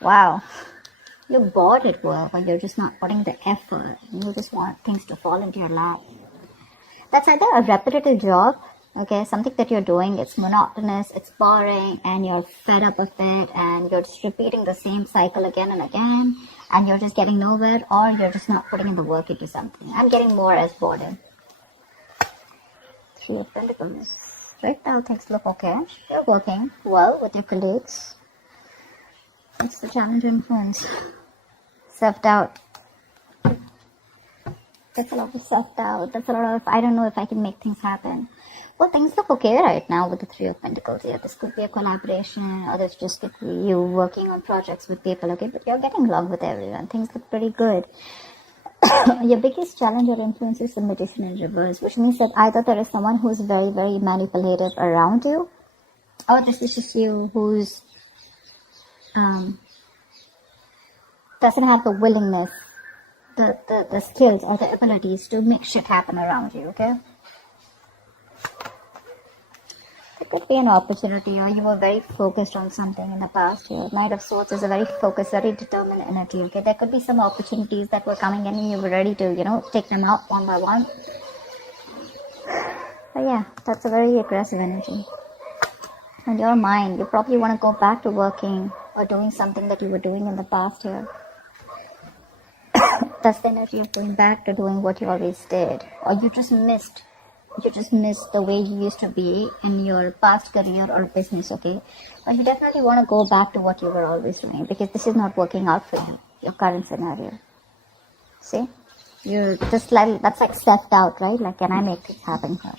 Wow. You're bored at work, or you're just not putting the effort. You just want things to fall into your lap. That's either a repetitive job, okay, something that you're doing, it's monotonous, it's boring, and you're fed up of it, and you're just repeating the same cycle again and again, and you're just getting nowhere, or you're just not putting in the work into something. I'm getting more as boredom. Three of Pentacles. Right now things look okay. You're working well with your colleagues. It's the challenge influence. Self-doubt. That's a lot of self-doubt. That's a lot of, I don't know if I can make things happen. Well, things look okay right now with the Three of Pentacles. Yeah, this could be a collaboration, or this just could be you working on projects with people, okay? But you're getting along with everyone. Things look pretty good. Your biggest challenge or influence is the Magician in reverse, which means that either there is someone who's very, very manipulative around you, or this is just you who's doesn't have the willingness, the skills or the abilities to make shit happen around you, okay? It could be an opportunity, or you were very focused on something in the past here. Knight of Swords is a very focused, very determined energy, okay? There could be some opportunities that were coming in and you were ready to, take them out one by one. But yeah, that's a very aggressive energy. In your mind, you probably want to go back to working or doing something that you were doing in the past here. That's the energy of going back to doing what you always did. Or you just missed the way you used to be in your past career or business, okay? But you definitely want to go back to what you were always doing, because this is not working out for you, your current scenario. See? You're just like, that's like self-doubt, right? Like, can I make this happen here?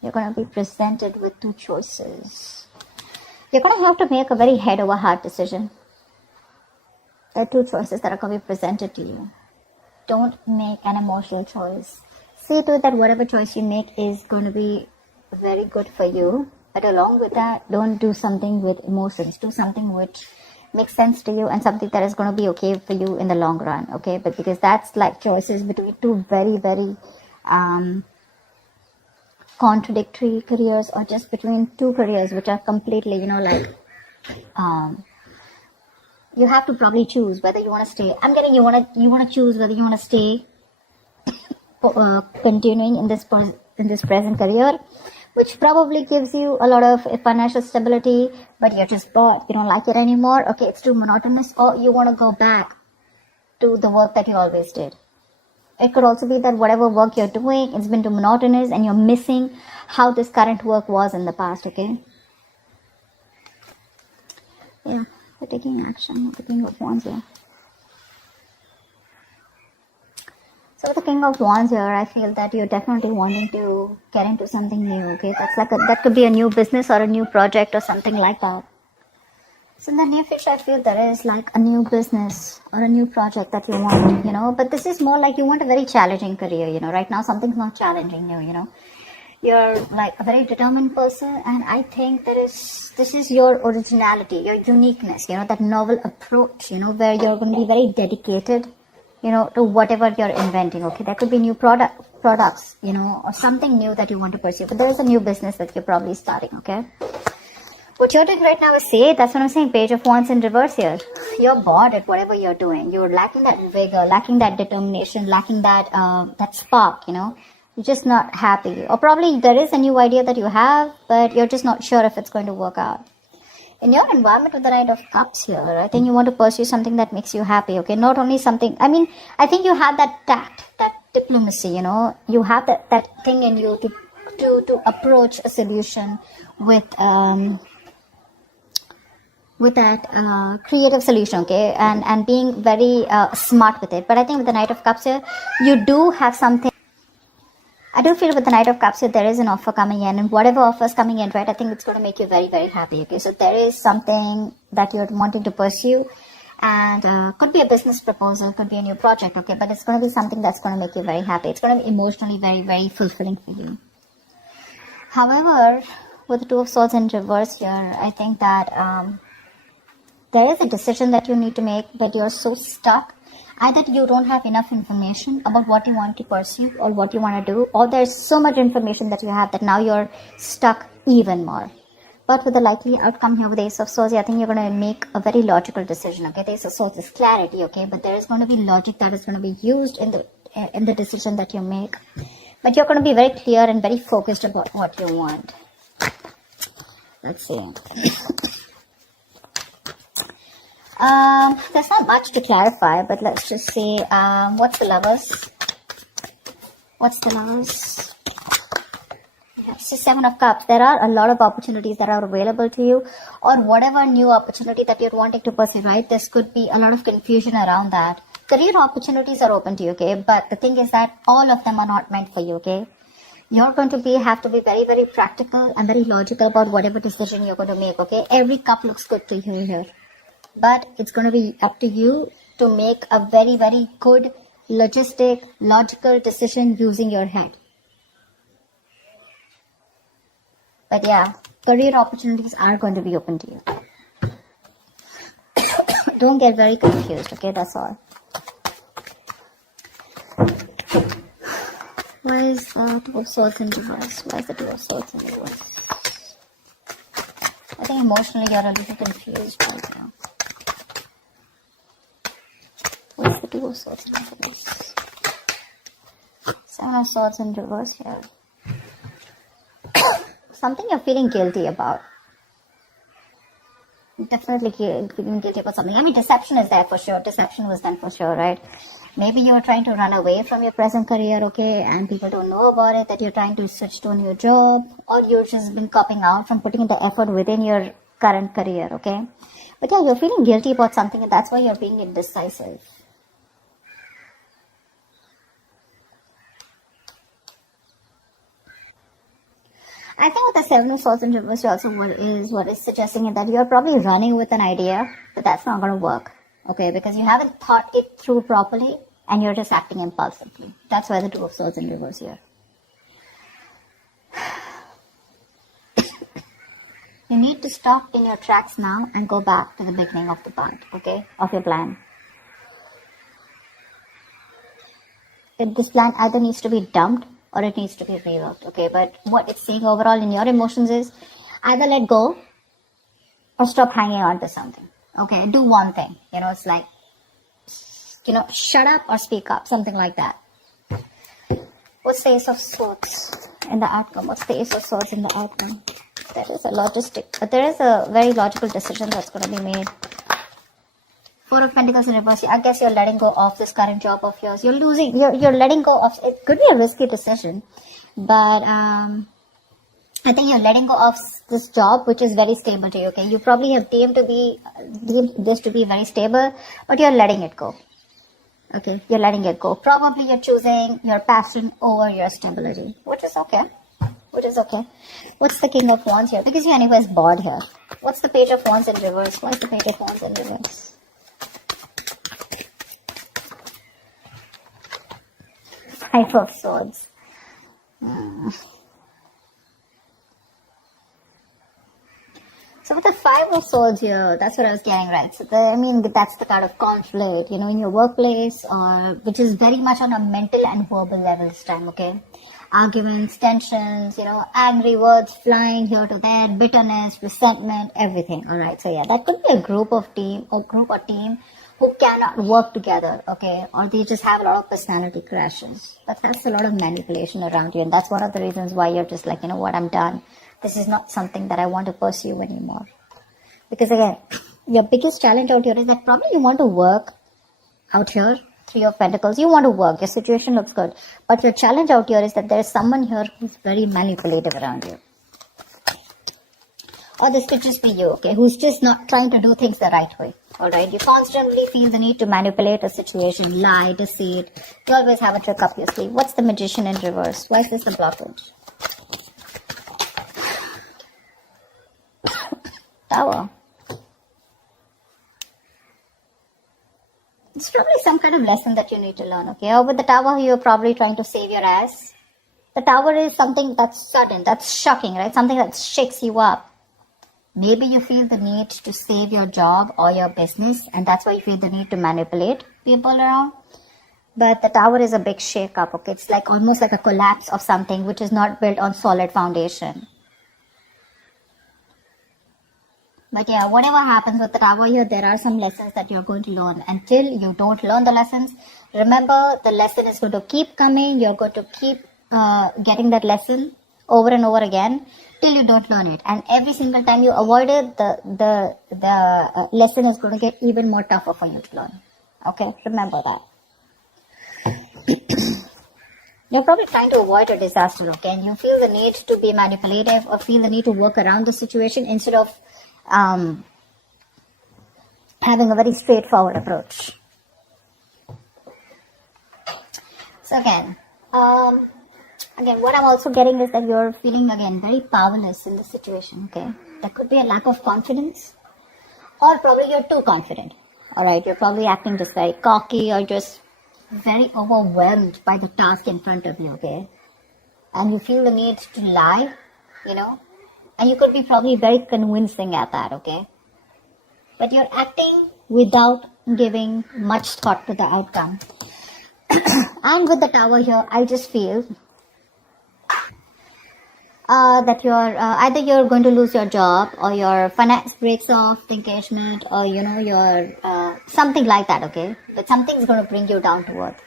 You're going to be presented with two choices. You're going to have to make a very head-over-heart decision. There are two choices that are going to be presented to you. Don't make an emotional choice. See to it that whatever choice you make is going to be very good for you. But along with that, don't do something with emotions. Do something which makes sense to you and something that is going to be okay for you in the long run. Okay, but because that's like choices between two very, very contradictory careers, or just between two careers which are completely, you have to probably choose whether you want to stay. I'm getting you want to choose whether you want to stay continuing in this present career, which probably gives you a lot of financial stability, but you're just bored, you don't like it anymore, okay, it's too monotonous, or you want to go back to the work that you always did. It could also be that whatever work you're doing, it's been too monotonous and you're missing how this current work was in the past, okay? Yeah, we're taking action with the King of Wands here. So with the King of Wands here, I feel that you're definitely wanting to get into something new, okay? That's like that could be a new business or a new project or something like that. So in the near future, I feel there is like a new business or a new project that you want, but this is more like you want a very challenging career, right now something's not challenging you, You're like a very determined person, and I think this is your originality, your uniqueness, that novel approach, where you're going to be very dedicated, to whatever you're inventing, okay? There could be new products, or something new that you want to pursue, but there is a new business that you're probably starting, okay? What you're doing right now is say, that's what I'm saying, Page of Wands in reverse here. You're bored at whatever you're doing. You're lacking that vigor, lacking that determination, lacking that that spark, You're just not happy. Or probably there is a new idea that you have, but you're just not sure if it's going to work out. In your environment with the Knight of Cups here, I think you want to pursue something that makes you happy, okay? Not only something, I think you have that tact, that diplomacy, You have that thing in you to approach a solution with that creative solution, okay, and being very smart with it. But I think with the Knight of Cups here, you do have something. I do feel with the Knight of Cups here, there is an offer coming in, and whatever offer is coming in, right, I think it's going to make you very, very happy, okay? So there is something that you're wanting to pursue, and could be a business proposal, could be a new project, okay, but it's going to be something that's going to make you very happy. It's going to be emotionally very, very fulfilling for you. However, with the Two of Swords in reverse here, I think that there is a decision that you need to make, but you're so stuck. Either you don't have enough information about what you want to pursue or what you want to do, or there's so much information that you have that now you're stuck even more. But with the likely outcome here with the Ace of Swords, I think you're going to make a very logical decision, okay? The Ace of Swords is clarity, okay? But there is going to be logic that is going to be used in the decision that you make. But you're going to be very clear and very focused about what you want. Let's see. There's not much to clarify, but let's just see. What's the Lovers? What's the Lovers? It's just Seven of Cups. There are a lot of opportunities that are available to you, or whatever new opportunity that you're wanting to pursue, right? This could be a lot of confusion around that. Career opportunities are open to you, okay? But the thing is that all of them are not meant for you, okay? You're going to have to be very, very practical and very logical about whatever decision you're going to make, okay? Every cup looks good to you here. But it's going to be up to you to make a very, very good, logical decision using your head. But yeah, career opportunities are going to be open to you. Don't get very confused, okay? That's all. Why is the Two of Swords in reverse? Why is the Two of Swords in reverse? I think emotionally you're a little confused right now. What's the Two of Swords in reverse? Seven of Swords in reverse here. Something you're feeling guilty about. Definitely feeling guilty about something. I mean, deception is there for sure. Deception was done for sure, right? Maybe you're trying to run away from your present career, okay, and people don't know about it, that you're trying to switch to a new job, or you've just been copping out from putting the effort within your current career, okay? But yeah, you're feeling guilty about something, and that's why you're being indecisive. I think with the Seven of Swords in reverse, also what is suggesting is that you're probably running with an idea, but that's not going to work, okay? Because you haven't thought it through properly, and you're just acting impulsively. That's why the Two of Swords in reverse here. You need to stop in your tracks now and go back to the beginning of the part, okay? Of your plan. This plan either needs to be dumped or it needs to be reworked, okay? But what it's saying overall in your emotions is either let go or stop hanging on to something, okay? Do one thing, it's like, shut up or speak up, something like that. What's the Ace of Swords in the outcome? What's the Ace of Swords in the outcome? There is a very logical decision that's going to be made. Four of Pentacles in reverse. I guess you're letting go of this current job of yours. You're letting go of, it could be a risky decision, but I think you're letting go of this job, which is very stable to you, okay? You probably have deemed this to be very stable, but you're letting it go. Okay, you're letting it go. Probably you're choosing your passion over your stability, which is okay. What's the King of Wands here? Because you're anyways bored here. What's the Page of Wands in reverse? Why is the Page of Wands in reverse? Five of Swords. So with the Five of Swords here, that's what I was getting, right? So that's the kind of conflict, in your workplace, or which is very much on a mental and verbal level this time, okay? Arguments, tensions, angry words flying here to there, bitterness, resentment, everything, alright? So yeah, that could be a group or team who cannot work together, okay? Or they just have a lot of personality crashes. But that's a lot of manipulation around you, and that's one of the reasons why you're just like, what, I'm done. This is not something that I want to pursue anymore. Because again, your biggest challenge out here is that probably you want to work out here. Three of Pentacles, you want to work. Your situation looks good. But your challenge out here is that there is someone here who's very manipulative around you. Or this could just be you, okay? Who's just not trying to do things the right way. Alright, you constantly feel the need to manipulate a situation, lie, deceit. You always have a trick up your sleeve. What's the Magician in reverse? Why is this a blockage? Tower. It's probably some kind of lesson that you need to learn, okay? Or with the Tower, you're probably trying to save your ass. The Tower is something that's sudden, that's shocking, right? Something that shakes you up. Maybe you feel the need to save your job or your business, and that's why you feel the need to manipulate people around. But the Tower is a big shake-up, okay? It's like almost like a collapse of something which is not built on solid foundation. But yeah, whatever happens with the tower here, there are some lessons that you're going to learn. Until you don't learn the lessons, remember the lesson is going to keep coming. You're going to keep getting that lesson over and over again till you don't learn it. And every single time you avoid it, the lesson is going to get even more tougher for you to learn. Okay, remember that. You're probably trying to avoid a disaster, okay? And you feel the need to be manipulative or feel the need to work around the situation instead of having a very straightforward approach. So again, what I'm also getting is that you're feeling again very powerless in the situation, okay? There could be a lack of confidence, or probably you're too confident. Alright, you're probably acting just very cocky or just very overwhelmed by the task in front of you, okay? And you feel the need to lie, and you could be probably very convincing at that, okay? But you're acting without giving much thought to the outcome. And with the tower here, I just feel that you're either you're going to lose your job, or your finance breaks off, the engagement, or your something like that, okay? But something's going to bring you down to earth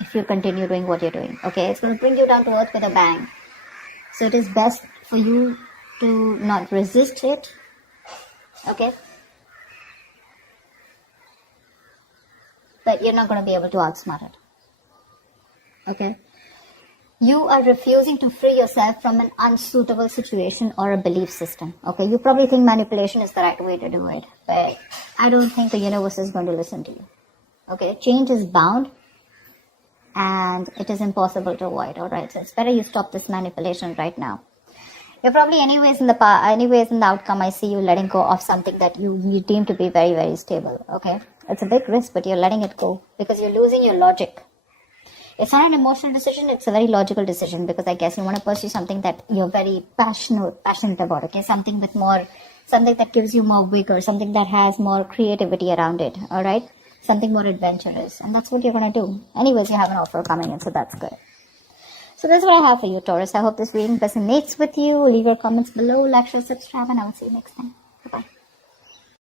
if you continue doing what you're doing, okay? It's going to bring you down to earth with a bang. So it is best for you to not resist it, okay? But you're not going to be able to outsmart it, okay? You are refusing to free yourself from an unsuitable situation or a belief system, okay? You probably think manipulation is the right way to do it, but I don't think the universe is going to listen to you, okay? Change is bound, and it is impossible to avoid, alright? So it's better you stop this manipulation right now. You're probably anyways in the outcome, I see you letting go of something that you deem to be very, very stable, okay? It's a big risk, but you're letting it go because you're losing your logic. It's not an emotional decision, it's a very logical decision, because I guess you want to pursue something that you're very passionate about, okay? Something that gives you more vigor, something that has more creativity around it, alright? Something more adventurous, and that's what you're going to do. Anyways, you have an offer coming in, so that's good. So that's what I have for you, Taurus. I hope this reading resonates with you. Leave your comments below, like, share, subscribe, and I will see you next time.